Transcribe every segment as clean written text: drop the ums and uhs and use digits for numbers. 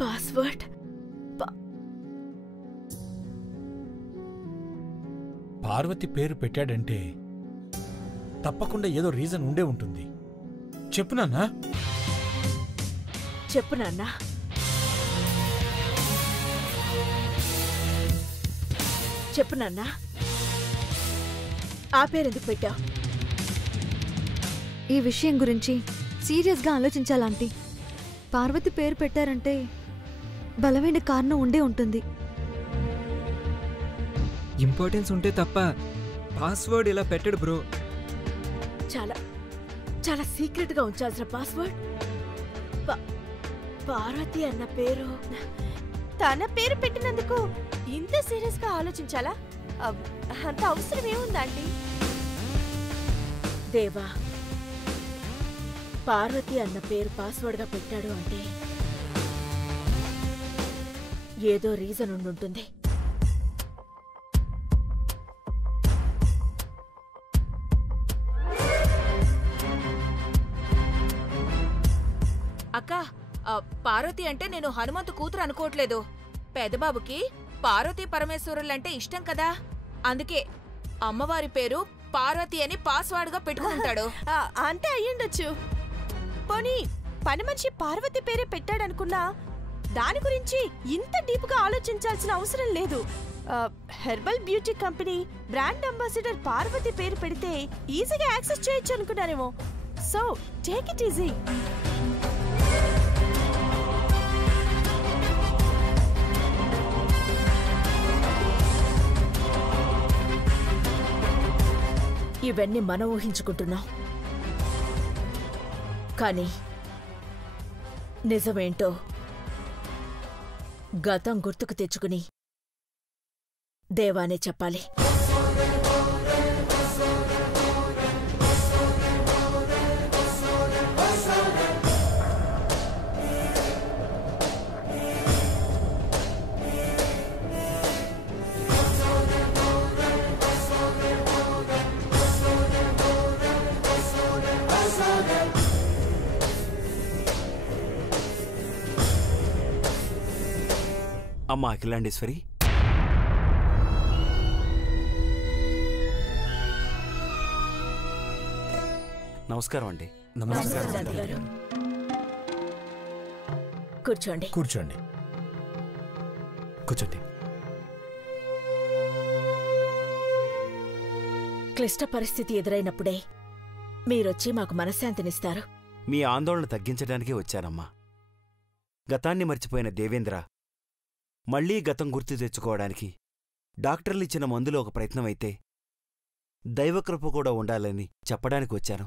Password Parvati పేరు పెట్టాడంటే తప్పకుండా ఏదో రీజన్ ఉండే ఉంటుంది. చెప్పు నాన్నా. చెప్పు నాన్నా. చెప్పు నాన్నా, ఆ పేరెందుకు పెట్టావు? ఈ విషయం గురించి సీరియస్గా ఆలోచించాలంటీ. పార్వతి పేరు పెట్టారంటే బలమైన కారణం ఉండే ఉంటుంది. ఇంపార్టెన్స్ ఉంటే తప్ప పాస్వర్డ్ ఇలా పెట్టడు బ్రో. చాలా చాలా సీక్రెట్ గా ఉంచాల్సిన పాస్వర్డ్. పార్వతి అన్న పేరు, తన పేరు పెట్టినందుకు ఇంత సీరియస్ గా ఆలోచించాలా? అంత అవసరం ఏముందండి? దేవా, పార్వతి అన్న పేరు పాస్వర్డ్ గా పెట్టాడు అంటే ఏదో రీజన్ ఉండుంటుంది. అక్క, పార్వతి అంటే నేను హనుమంతు కూతురు అనుకోవట్లేదు. పెదబాబుకి పార్వతీ పరమేశ్వరులంటే ఇష్టం కదా, అందుకే అమ్మవారి పేరు పార్వతి అని పాస్వర్డ్ గా పెట్టుకుంటాడు. అంతే అయ్యుండొచ్చు. పోనీ పని మనిషి పార్వతి పేరే పెట్టాడనుకున్నా దాని గురించి ఇంత డీప్ గా ఆలోచించాల్సిన అవసరం లేదు. Herbal beauty company brand ambassador Parvati పేరు పెడితే ఈజీగా యాక్సెస్ చేయొచ్చు అనుకున్నారేమో. So take it easy. ఇవన్నీ మనం ఊహించుకుంటున్నాం, కానీ నిజమేంటో గతం గుర్తుకు తెచ్చుకుని దేవానే చెప్పాలి. అమ్మా అఖిలాండేశ్వరి, నమస్కారం అండి. నమస్కారం. కూర్చోండి. కూర్చోండి. కూర్చోండి. క్లిష్ట పరిస్థితి ఎదురైనప్పుడే మీరొచ్చి మాకు మనశ్శాంతినిస్తారు. మీ ఆందోళన తగ్గించడానికే వచ్చానమ్మా. గతాన్ని మర్చిపోయిన దేవేంద్ర మళ్లీ గతం గుర్తు తెచ్చుకోవడానికి డాక్టర్లిచ్చిన మందులో ఒక ప్రయత్నమైతే దైవకృప కూడా ఉండాలని చెప్పడానికి వచ్చాను.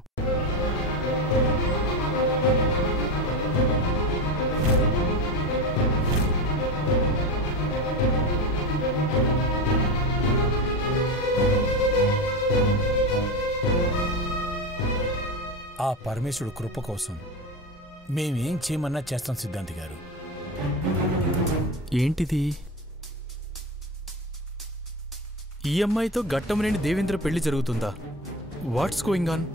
ఆ పరమేశ్వరుడు కృప కోసం మేమేం చేయమన్నా చేస్తాం సిద్ధాంతి గారు. ఏంటిది? ఈ అమ్మాయితో ఘట్టమనేని దేవేంద్ర పెళ్లి జరుగుతుందా? What's going on?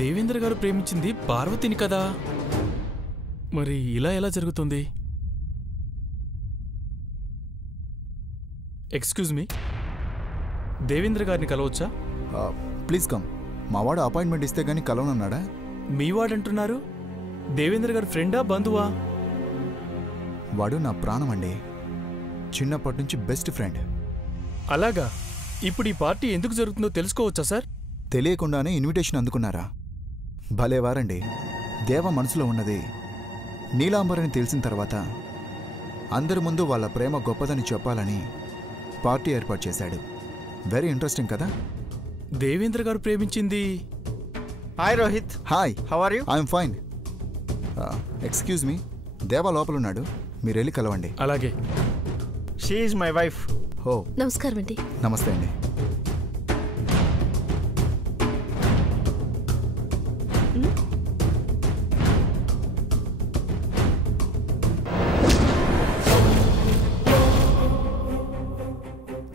దేవేంద్ర గారు ప్రేమించింది పార్వతిని కదా, మరి ఇలా ఎలా జరుగుతుంది? ఎక్స్క్యూజ్ మీ, దేవేంద్ర గారిని కలవచ్చా? Please come. మావాడు అపాయింట్మెంట్ ఇస్తే గానీ కలవనన్నాడా? మీ వాడంటున్నారు. దేవేంద్ర గారు ఫ్రెండా బంధువా? వాడు నా ప్రాణం అండి. చిన్నప్పటి నుంచి బెస్ట్ ఫ్రెండ్. అలాగా? ఇప్పుడు ఈ పార్టీ ఎందుకు జరుగుతుందో తెలుసుకోవచ్చా సార్? తెలియకుండానే ఇన్విటేషన్ అందుకున్నారా? భలేవారండి. దేవ మనసులో ఉన్నది నీలాంబరని తెలిసిన తర్వాత అందరి ముందు వాళ్ళ ప్రేమ గొప్పదని చెప్పాలని పార్టీ ఏర్పాటు చేశాడు. వెరీ ఇంట్రెస్టింగ్ కదా? దేవేంద్ర గారు ప్రేమించింది. Hi Rohit. Hi, how are you? I'm fine. Excuse me, Deva లోపలున్నాడు, మీరు వెళ్ళి కలవండి. అలాగే. She is my wife. Oh, నమస్కారం అండి. నమస్తే అండి.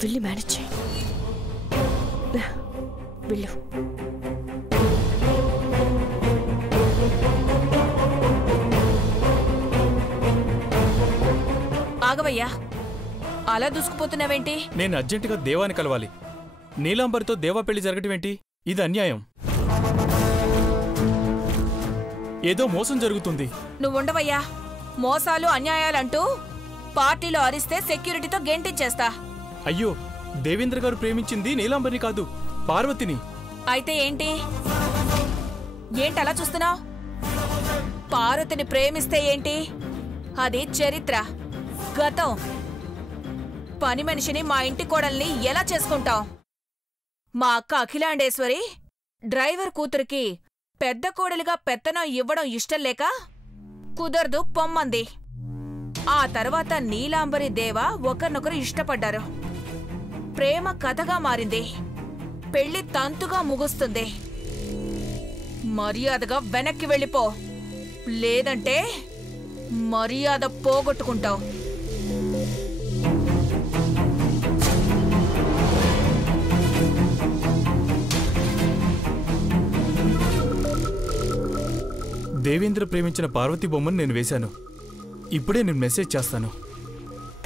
వెళ్ళి మేనేజ్ చేయి. వెళ్ళు. ఆగవయ్యా, అలా దూసుకుపోతున్నావేంటి? నేను అర్జెంటుగా దేవాని కలవాలి. నీలాంబరితో దేవా పెళ్లి జరగటం ఏంటి? ఇది అన్యాయం. ఏదో మోసం జరుగుతుంది. నువ్వుండవయ్యా, మోసాలు అన్యాయాలంటూ పార్టీలో అరిస్తే సెక్యూరిటీతో గెంటించేస్తా. అయ్యో, దేవేంద్ర గారు ప్రేమించింది నీలాంబరిని కాదు, పార్వతిని. అయితే ఏంటి అలా చూస్తున్నావు? పార్వతిని ప్రేమిస్తే ఏంటి? అది చరిత్ర, గతం. పని మనిషిని మా ఇంటి కోడల్ని ఎలా చేసుకుంటాం? మా అక్క అఖిలాండేశ్వరి డ్రైవర్ కూతురికి పెద్ద కోడలిగా పెత్తనం ఇవ్వడం ఇష్టం లేక కుదరదు పొమ్మంది. ఆ తర్వాత నీలాంబరి దేవ ఒకరినొకరు ఇష్టపడ్డారు. ప్రేమ కథగా మారింది. పెళ్లి తంతుగా ముగుస్తుంది. మర్యాదగా వెనక్కి వెళ్ళిపో, లేదంటే మర్యాద పోగొట్టుకుంటావు. దేవేంద్ర ప్రేమించిన పార్వతి బొమ్మను నేను వేశాను. ఇప్పుడే నేను మెసేజ్ చేస్తాను.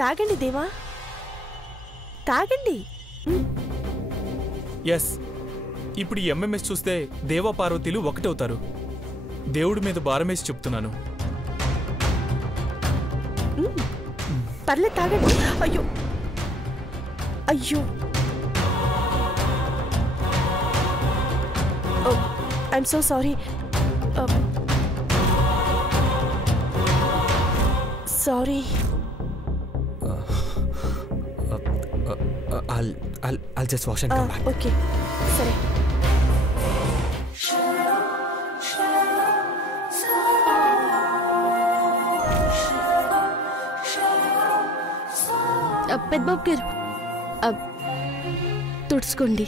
తాగండి దేవా, తాగండి. ఎస్, ఇప్పుడు ఈ ఎంఎంఎస్ చూస్తే దేవా పార్వతీలు ఒకటవుతారు. దేవుడి మీద భారమేసి చెప్తున్నాను. పర్లేదు, తాగండి. అయ్యో అయ్యో, I'm so sorry. Sorry. I'll just wash and come back. Okay, సరే. పెద్దబాబు గారు, తుడుచుకోండి.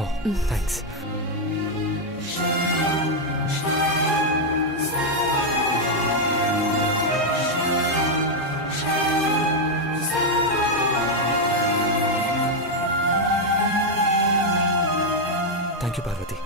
Oh, thanks. Thank you, Parvati.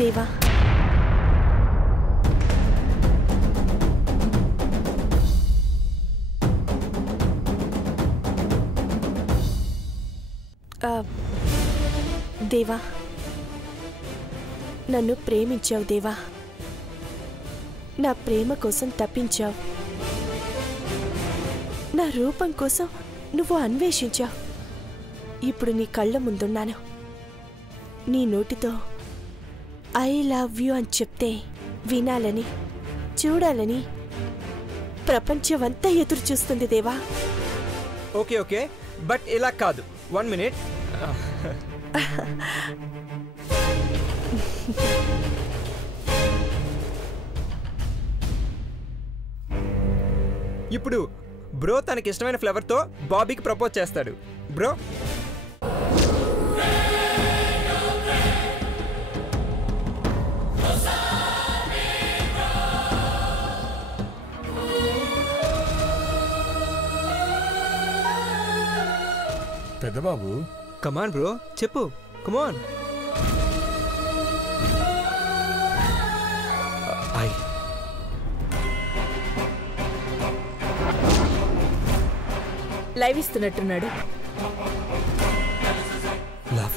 దేవా, దేవా, నన్ను ప్రేమించావు దేవా. నా ప్రేమ కోసం తప్పించావు. నా రూపం కోసం నువ్వు అన్వేషించావు. ఇప్పుడు నీ కళ్ళ ముందున్నాను. నీ నోటితో ఐ లవ్ యూ అని చెప్తే వినాలని, చూడాలని ప్రపంచమంతా ఎదురు చూస్తుంది దేవా. ఓకే ఓకే, బట్ ఇలా కాదు. 1 minute. ఇప్పుడు బ్రో తనకి ఇష్టమైన ఫ్లేవర్తో బాబీకి ప్రపోజ్ చేస్తాడు. బ్రో, పెద్దబాబు, కమాన్ బ్రో, చెప్పు. కమాన్. లైవ్ ఇస్తున్నట్టున్నాడు. లవ్.